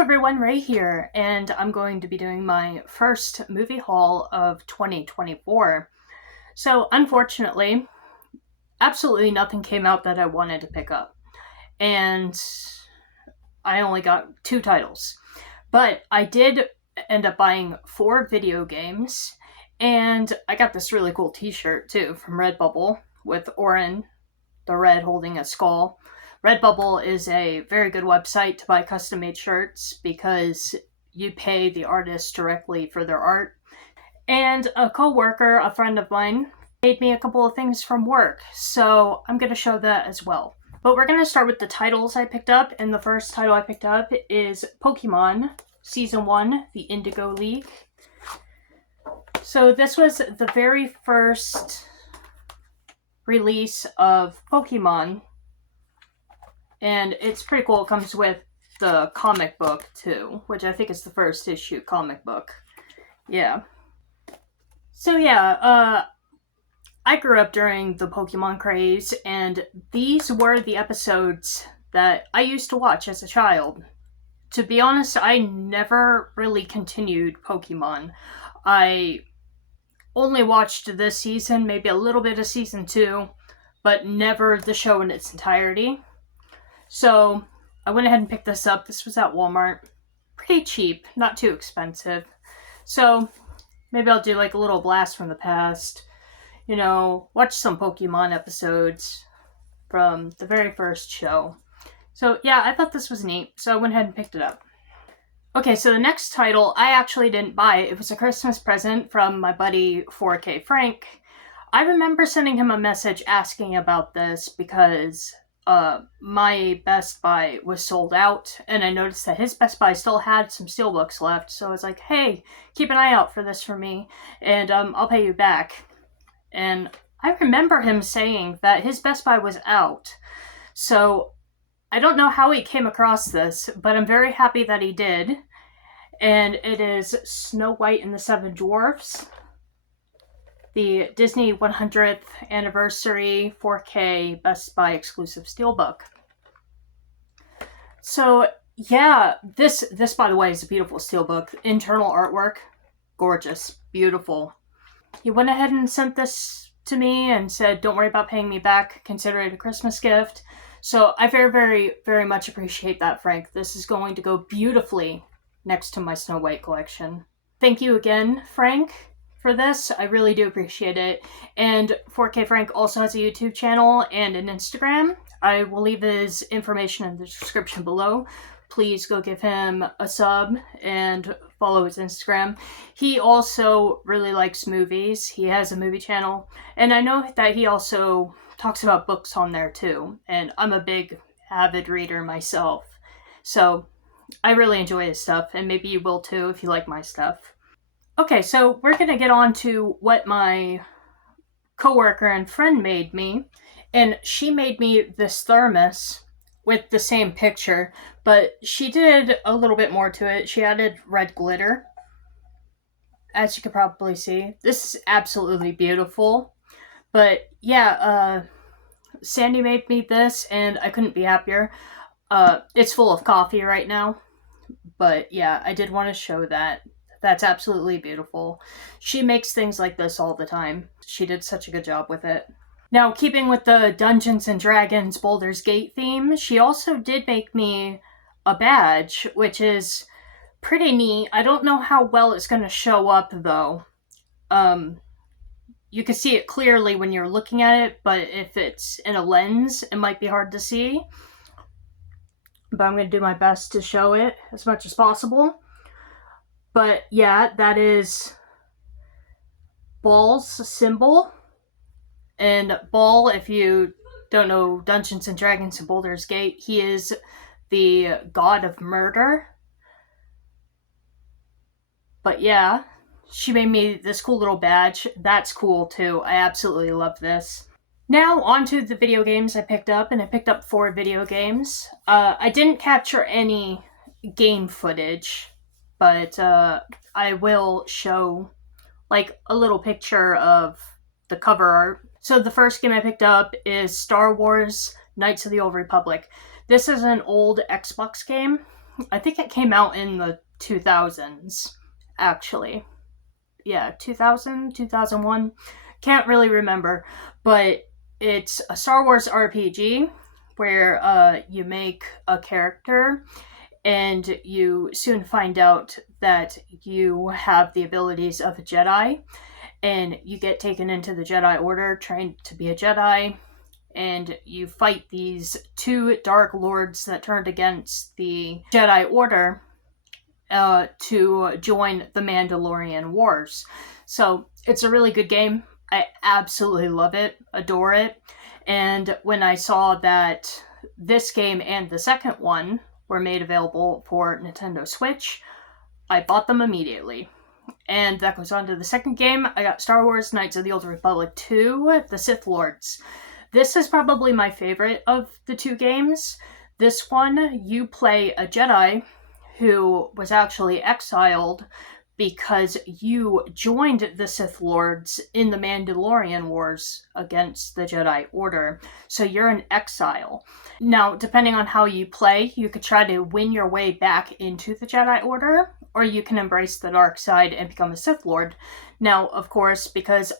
Hello everyone, Ray here, and I'm going to be doing my first movie haul of 2024. So unfortunately, absolutely nothing came out that I wanted to pick up, and I only got 2 titles. But I did end up buying 4 video games, and I got this really cool t-shirt too from Redbubble with Orin, the red, holding a skull. Redbubble is a very good website to buy custom-made shirts because you pay the artist directly for their art. And a co-worker, a friend of mine, made me a couple of things from work, so I'm going to show that as well. But we're going to start with the titles I picked up, and the first title I picked up is Pokemon Season 1, the Indigo League. So this was the very first release of Pokemon, and it's pretty cool. It comes with the comic book too, which I think is the first issue comic book. Yeah. So yeah, I grew up during the Pokemon craze, and these were the episodes that I used to watch as a child. To be honest, I never really continued Pokemon. I only watched this season, maybe a little bit of season 2, but never the show in its entirety. So I went ahead and picked this up. This was at Walmart. Pretty cheap, not too expensive. So maybe I'll do like a little blast from the past. You know, watch some Pokemon episodes from the very first show. So yeah, I thought this was neat, so I went ahead and picked it up. Okay, so the next title I actually didn't buy. It was a Christmas present from my buddy 4K Frank. I remember sending him a message asking about this because my Best Buy was sold out, and I noticed that his Best Buy still had some steelbooks left, so I was like, hey, keep an eye out for this for me, and I'll pay you back. And I remember him saying that his Best Buy was out, so I don't know how he came across this, but I'm very happy that he did, and it is Snow White and the Seven Dwarfs, the Disney 100th Anniversary 4K Best Buy exclusive steelbook. So yeah, this by the way is a beautiful steelbook. Internal artwork, gorgeous, beautiful. He went ahead and sent this to me and said, don't worry about paying me back, consider it a Christmas gift. So I very, very, very much appreciate that, Frank. This is going to go beautifully next to my Snow White collection. Thank you again, Frank, for this. I really do appreciate it. And 4K Frank also has a YouTube channel and an Instagram. I will leave his information in the description below. Please go give him a sub and follow his Instagram. He also really likes movies. He has a movie channel. And I know that he also talks about books on there too. And I'm a big avid reader myself. So I really enjoy his stuff. And maybe you will too if you like my stuff. Okay, so we're going to get on to what my coworker and friend made me. And she made me this thermos with the same picture, but she did a little bit more to it. She added red glitter, as you could probably see. This is absolutely beautiful. But yeah, Sandy made me this, and I couldn't be happier. It's full of coffee right now, but yeah, I did want to show that. That's absolutely beautiful. She makes things like this all the time. She did such a good job with it. Now, keeping with the Dungeons & Dragons Boulders Gate theme, she also did make me a badge, which is pretty neat. I don't know how well it's going to show up, though. You can see it clearly when you're looking at it, but if it's in a lens, it might be hard to see. But I'm going to do my best to show it as much as possible. But yeah, that is Ball's symbol. And Ball, if you don't know Dungeons & Dragons and Boulders Gate, he is the god of murder. But yeah, she made me this cool little badge. That's cool too. I absolutely love this. Now, on to the video games I picked up, and I picked up 4 video games. I didn't capture any game footage, but I will show like a little picture of the cover art. So the first game I picked up is Star Wars Knights of the Old Republic. This is an old Xbox game. I think it came out in the 2000s, actually. Yeah, 2000, 2001. Can't really remember. But it's a Star Wars RPG where you make a character and you soon find out that you have the abilities of a Jedi, and you get taken into the Jedi Order, trained to be a Jedi, and you fight these two Dark Lords that turned against the Jedi Order to join the Mandalorian Wars. So it's a really good game. I absolutely love it, adore it. And when I saw that this game and the second one were made available for Nintendo Switch, I bought them immediately. And that goes on to the second game. I got Star Wars Knights of the Old Republic 2, The Sith Lords. This is probably my favorite of the two games. This one, you play a Jedi who was actually exiled because you joined the Sith Lords in the Mandalorian Wars against the Jedi Order. So you're in exile. Now, depending on how you play, you could try to win your way back into the Jedi Order, or you can embrace the dark side and become a Sith Lord. Now, of course, because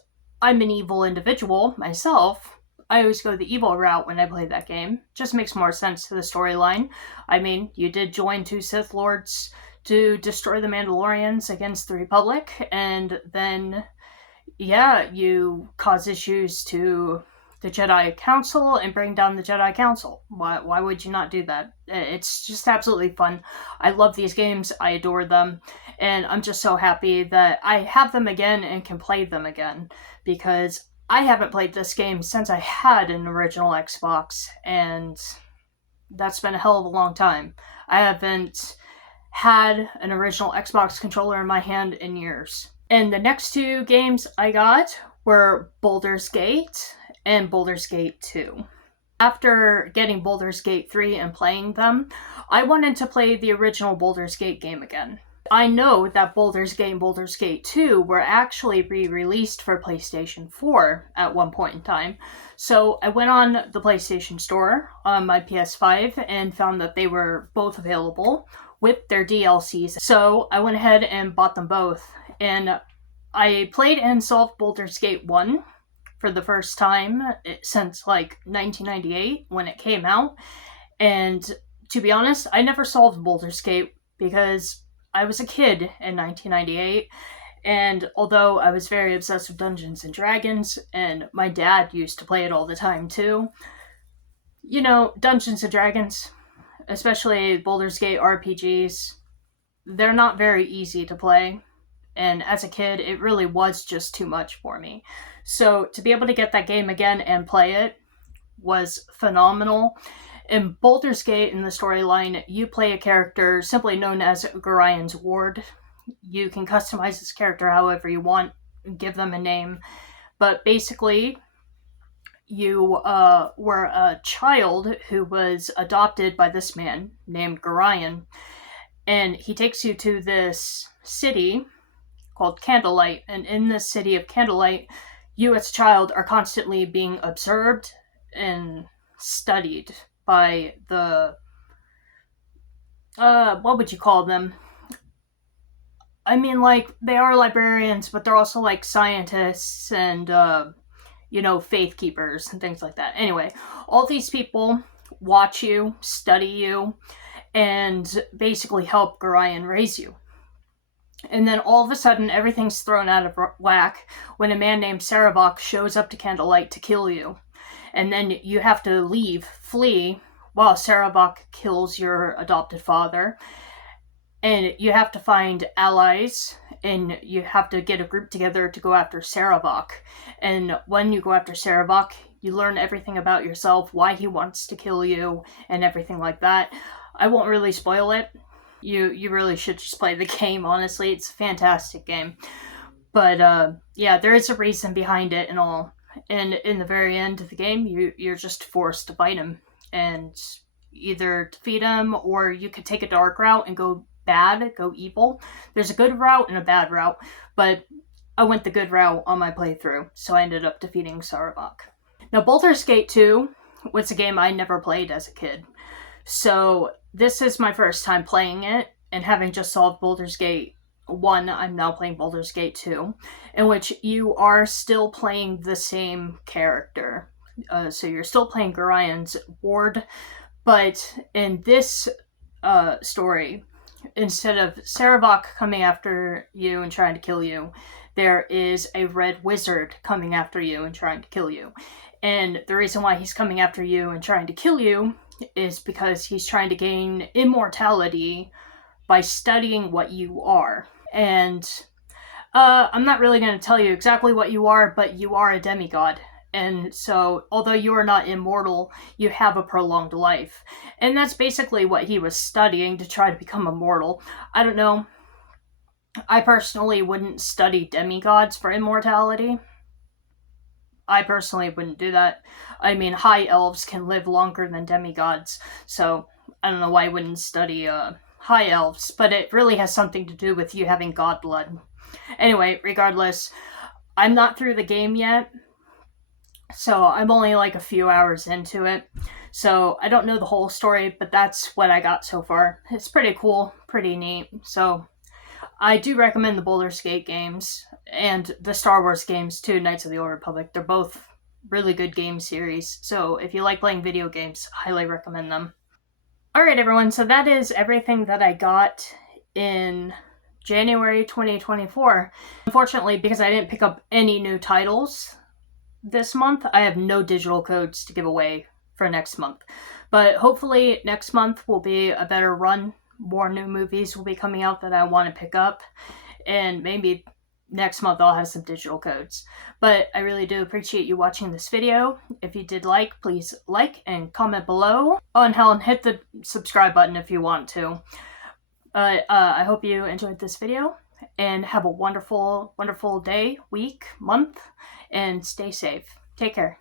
I'm an evil individual myself, I always go the evil route when I play that game. Just makes more sense to the storyline. I mean, you did join two Sith Lords to destroy the Mandalorians against the Republic, and then, yeah, you cause issues to the Jedi Council and bring down the Jedi Council. Why would you not do that? It's just absolutely fun. I love these games. I adore them. And I'm just so happy that I have them again and can play them again, because I haven't played this game since I had an original Xbox, and that's been a hell of a long time. I haven't had an original Xbox controller in my hand in years. And the next two games I got were Boulders Gate and Boulders Gate 2. After getting Boulders Gate 3 and playing them, I wanted to play the original Boulders Gate game again. I know that Boulders Gate and Boulders Gate 2 were actually re-released for PlayStation 4 at one point in time. So I went on the PlayStation Store on my PS5 and found that they were both available with their DLCs. So I went ahead and bought them both. And I played and solved Boulders Gate 1 for the first time since like 1998 when it came out. And to be honest, I never solved Boulders Gate because I was a kid in 1998, and although I was very obsessed with Dungeons and Dragons, and my dad used to play it all the time too, you know, Dungeons and Dragons, especially Boulders Gate RPGs, they're not very easy to play, and as a kid, it really was just too much for me. So to be able to get that game again and play it was phenomenal. In Boulders Gate, in the storyline, you play a character simply known as Gorian's Ward. You can customize this character however you want, give them a name, but basically, you were a child who was adopted by this man named Gorian, and he takes you to this city called Candlelight, and in this city of Candlelight, you as a child are constantly being observed and studied by the, what would you call them? I mean, like, they are librarians, but they're also, like, scientists and, faith keepers and things like that. Anyway, all these people watch you, study you, and basically help Gorian raise you. And then all of a sudden, everything's thrown out of whack when a man named Sarabok shows up to Candlelight to kill you. And then you have to flee, while Sarabok kills your adopted father. And you have to find allies, and you have to get a group together to go after Sarabok. And when you go after Sarabok, you learn everything about yourself, why he wants to kill you, and everything like that. I won't really spoil it. You really should just play the game, honestly. It's a fantastic game. But, yeah, there is a reason behind it and all. And in the very end of the game, you're just forced to fight him and either defeat him, or you could take a dark route and go bad, go evil. There's a good route and a bad route, but I went the good route on my playthrough, so I ended up defeating Sarabok. Now, Boulders Gate 2 was a game I never played as a kid, so this is my first time playing it, and having just solved Boulders Gate 1, I'm now playing Boulders Gate 2, in which you are still playing the same character. So you're still playing Gorian's ward, but in this story, instead of Sarevok coming after you and trying to kill you, there is a red wizard coming after you and trying to kill you. And the reason why he's coming after you and trying to kill you is because he's trying to gain immortality by studying what you are. And I'm not really going to tell you exactly what you are, but you are a demigod. And so, although you are not immortal, you have a prolonged life. And that's basically what he was studying to try to become immortal. I don't know. I personally wouldn't study demigods for immortality. I personally wouldn't do that. I mean, high elves can live longer than demigods, so I don't know why I wouldn't study high elves, but it really has something to do with you having god blood. Anyway, regardless, I'm not through the game yet, so I'm only like a few hours into it. So I don't know the whole story, but that's what I got so far. It's pretty cool, pretty neat. So I do recommend the Boulders Gate games and the Star Wars games too, Knights of the Old Republic. They're both really good game series. So if you like playing video games, highly recommend them. Alright everyone, so that is everything that I got in January 2024. Unfortunately, because I didn't pick up any new titles this month, I have no digital codes to give away for next month. But hopefully next month will be a better run. More new movies will be coming out that I want to pick up. And maybe next month I'll have some digital codes. But I really do appreciate you watching this video. If you did like, please like and comment below. Oh, and hell, and hit the subscribe button if you want to. I hope you enjoyed this video. And have a wonderful, wonderful day, week, month. And stay safe. Take care.